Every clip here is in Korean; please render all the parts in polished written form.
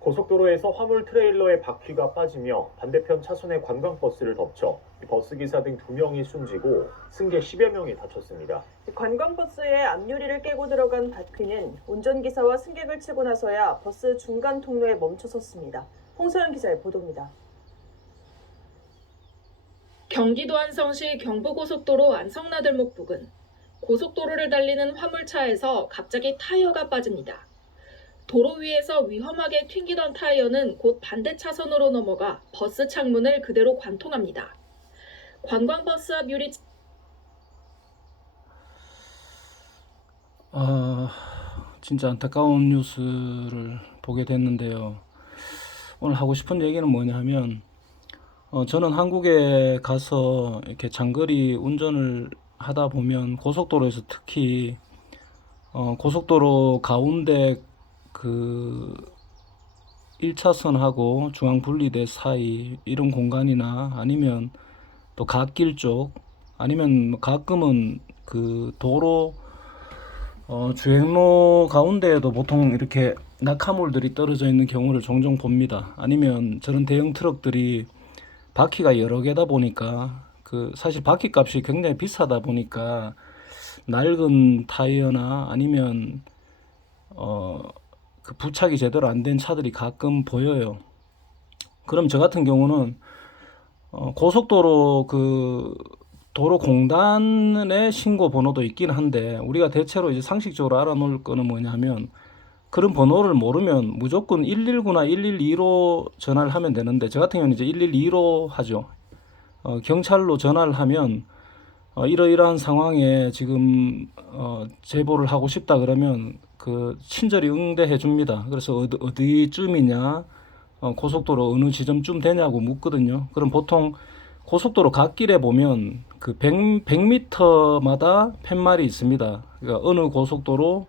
고속도로에서 화물 트레일러의 바퀴가 빠지며 반대편 차선의 관광버스를 덮쳐 버스기사 등 2명이 숨지고 승객 10여 명이 다쳤습니다. 관광버스의 앞유리를 깨고 들어간 바퀴는 운전기사와 승객을 치고 나서야 버스 중간 통로에 멈춰섰습니다. 홍서연 기자의 보도입니다. 경기도 안성시 경부고속도로 안성나들목 부근. 고속도로를 달리는 화물차에서 갑자기 타이어가 빠집니다. 도로 위에서 위험하게 튕기던 타이어는 곧 반대 차선으로 넘어가 버스 창문을 그대로 관통합니다. 관광버스 앞 유리 진짜 안타까운 뉴스를 보게 됐는데요. 오늘 하고 싶은 얘기는 뭐냐 하면 저는 한국에 가서 이렇게 장거리 운전을 하다 보면 고속도로에서 특히 고속도로 가운데 그 1차선하고 중앙분리대 사이 이런 공간이나 아니면 또 갓길 쪽 아니면 가끔은 그 도로 주행로 가운데에도 보통 이렇게 낙하물들이 떨어져 있는 경우를 종종 봅니다. 아니면 저런 대형 트럭들이 바퀴가 여러 개다 보니까 사실 바퀴 값이 굉장히 비싸다 보니까 낡은 타이어나 아니면 그 부착이 제대로 안 된 차들이 가끔 보여요. 그럼 저 같은 경우는 고속도로 도로공단의 신고 번호도 있긴 한데 우리가 대체로 이제 상식적으로 알아놓을 거는 뭐냐면 그런 번호를 모르면 무조건 119나 112로 전화를 하면 되는데 저 같은 경우는 이제 112로 하죠. 경찰로 전화를 하면 이러이러한 상황에 지금 제보를 하고 싶다 그러면 그 친절히 응대해 줍니다. 그래서 어디쯤이냐, 고속도로 어느 지점쯤 되냐고 묻거든요. 그럼 보통 고속도로 갓길에 보면 그 100m마다 팻말이 있습니다. 그러니까 어느 고속도로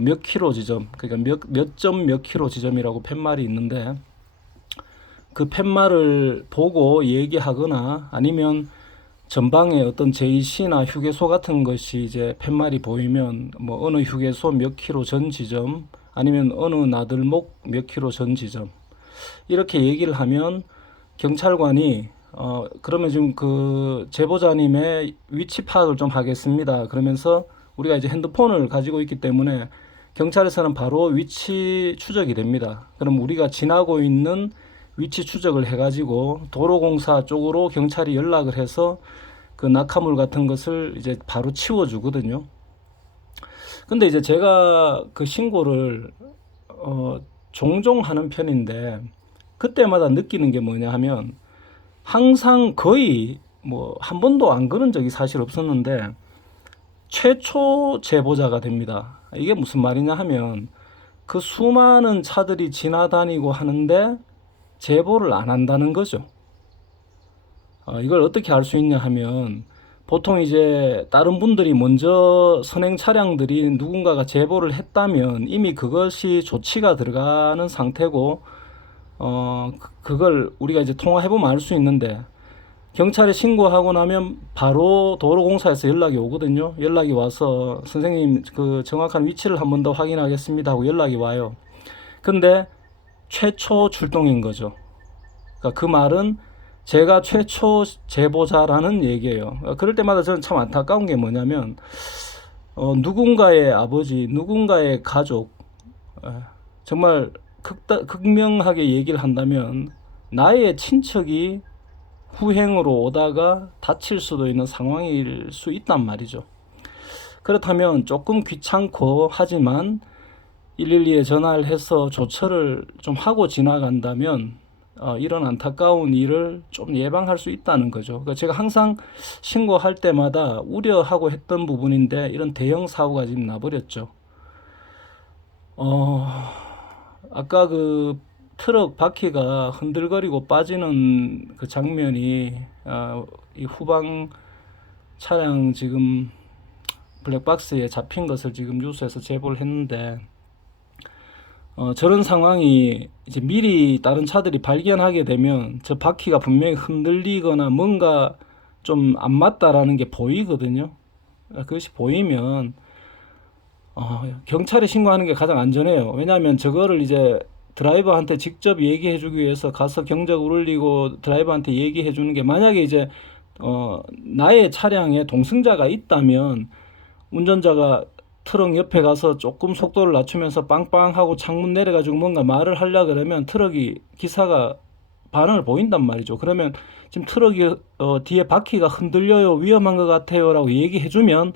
몇 킬로 지점, 그러니까 몇 점 몇 킬로 지점이라고 팻말이 있는데 그 팻말을 보고 얘기하거나 아니면 전방에 어떤 제이시나 휴게소 같은 것이 이제 팻말이 보이면 뭐 어느 휴게소 몇 킬로 전 지점 아니면 어느 나들목 몇 킬로 전 지점 이렇게 얘기를 하면 경찰관이 그러면 지금 그 제보자님의 위치 파악을 좀 하겠습니다. 그러면서 우리가 이제 핸드폰을 가지고 있기 때문에 경찰에서는 바로 위치 추적이 됩니다. 그럼 우리가 지나고 있는 위치 추적을 해가지고 도로공사 쪽으로 경찰이 연락을 해서 그 낙하물 같은 것을 이제 바로 치워주거든요. 근데 이제 제가 그 신고를 종종 하는 편인데 그때마다 느끼는 게 뭐냐 하면 항상 거의 뭐 한 번도 안 그런 적이 사실 없었는데 최초 제보자가 됩니다. 이게 무슨 말이냐 하면 그 수많은 차들이 지나다니고 하는데 제보를 안 한다는 거죠. 이걸 어떻게 알 수 있냐 하면 보통 이제 다른 분들이 먼저 선행 차량들이 누군가가 제보를 했다면 이미 그것이 조치가 들어가는 상태고 그걸 우리가 이제 통화해보면 알 수 있는데 경찰에 신고하고 나면 바로 도로공사에서 연락이 오거든요. 연락이 와서 선생님 그 정확한 위치를 한 번 더 확인하겠습니다 하고 연락이 와요. 근데 최초 출동인 거죠. 그러니까 그 말은 제가 최초 제보자라는 얘기예요. 그럴 때마다 저는 참 안타까운 게 뭐냐면 누군가의 아버지, 누군가의 가족 정말 극명하게 얘기를 한다면 나의 친척이 후행으로 오다가 다칠 수도 있는 상황일 수 있단 말이죠. 그렇다면 조금 귀찮고 하지만 112에 전화를 해서 조처를 좀 하고 지나간다면 이런 안타까운 일을 좀 예방할 수 있다는 거죠. 그러니까 제가 항상 신고할 때마다 우려하고 했던 부분인데 이런 대형 사고가 지금 나버렸죠. 아까 그 트럭 바퀴가 흔들거리고 빠지는 그 장면이 이 후방 차량 지금 블랙박스에 잡힌 것을 지금 뉴스에서 제보를 했는데 저런 상황이 이제 미리 다른 차들이 발견하게 되면 저 바퀴가 분명히 흔들리거나 뭔가 좀 안 맞다라는 게 보이거든요. 그것이 보이면 경찰에 신고하는 게 가장 안전해요. 왜냐하면 저거를 이제 드라이버한테 직접 얘기해주기 위해서 가서 경적을 울리고 드라이버한테 얘기해주는 게, 만약에 이제 나의 차량에 동승자가 있다면 운전자가 트럭 옆에 가서 조금 속도를 낮추면서 빵빵하고 창문 내려가지고 뭔가 말을 하려 그러면 기사가 반응을 보인단 말이죠. 그러면 지금 트럭이 뒤에 바퀴가 흔들려요, 위험한 것 같아요 라고 얘기해주면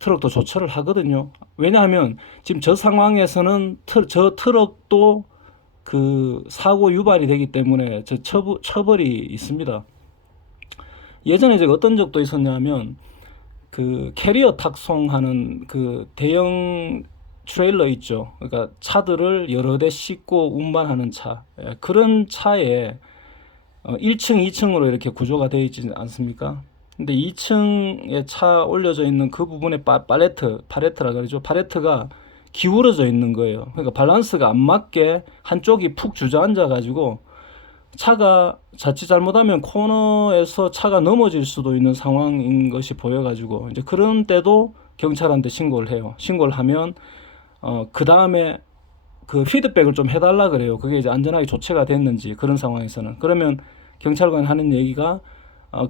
트럭도 조처를 하거든요. 왜냐하면 지금 저 상황에서는 저 트럭도 그 사고 유발이 되기 때문에 저 처벌이 있습니다. 예전에 제가 어떤 적도 있었냐면, 그 캐리어 탁송하는 그 대형 트레일러 있죠. 그러니까 차들을 여러 대 싣고 운반하는 차. 그런 차에 1층, 2층으로 이렇게 구조가 되어 있지 않습니까? 근데 2층에 차 올려져 있는 그 부분에 팔레트라 그러죠. 팔레트가 기울어져 있는 거예요. 그러니까 밸런스가 안 맞게 한쪽이 푹 주저앉아 가지고 차가 자칫 잘못하면 코너에서 차가 넘어질 수도 있는 상황인 것이 보여가지고, 이제 그런 때도 경찰한테 신고를 해요. 신고를 하면 그 다음에 그 피드백을 좀 해달라 그래요. 그게 이제 안전하게 조치가 됐는지, 그런 상황에서는. 그러면 경찰관이 하는 얘기가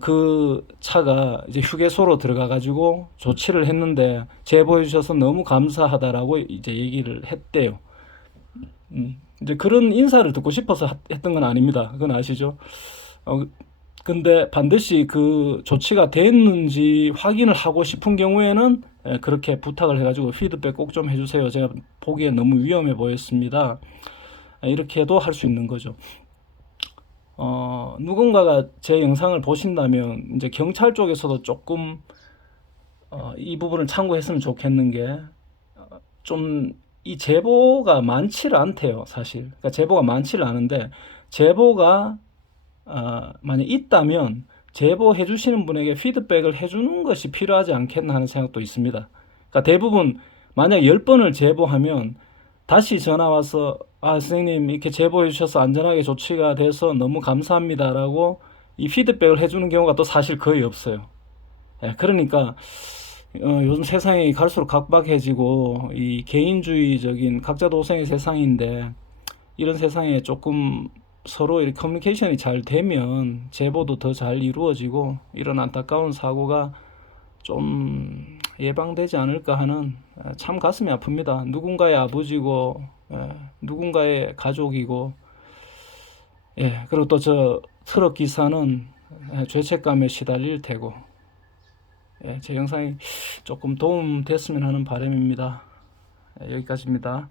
그 차가 이제 휴게소로 들어가가지고 조치를 했는데 제보해 주셔서 너무 감사하다라고 이제 얘기를 했대요. 이제 그런 인사를 듣고 싶어서 했던 건 아닙니다. 그건 아시죠? 근데 반드시 그 조치가 됐는지 확인을 하고 싶은 경우에는 그렇게 부탁을 해가지고 피드백 꼭 좀 해주세요. 제가 보기에 너무 위험해 보였습니다. 이렇게도 할 수 있는 거죠. 누군가가 제 영상을 보신다면 이제 경찰 쪽에서도 조금 이 부분을 참고했으면 좋겠는 게, 좀 이 제보가 많지를 않대요, 사실. 그러니까 제보가 많지를 않은데, 제보가 만약 있다면 제보해 주시는 분에게 피드백을 해주는 것이 필요하지 않겠나 하는 생각도 있습니다. 그러니까 대부분 만약 10번을 제보하면 다시 전화 와서 선생님 이렇게 제보해 주셔서 안전하게 조치가 돼서 너무 감사합니다 라고 이 피드백을 해주는 경우가 또 사실 거의 없어요. 그러니까 요즘 세상이 갈수록 각박해지고 이 개인주의적인 각자 도생의 세상인데, 이런 세상에 조금 서로 이렇게 커뮤니케이션이 잘 되면 제보도 더 잘 이루어지고 이런 안타까운 사고가 좀 예방되지 않을까 하는, 참 가슴이 아픕니다. 누군가의 아버지고 누군가의 가족이고, 그리고 또 저 트럭 기사는 죄책감에 시달릴 테고, 제 영상이 조금 도움 됐으면 하는 바람입니다. 여기까지입니다.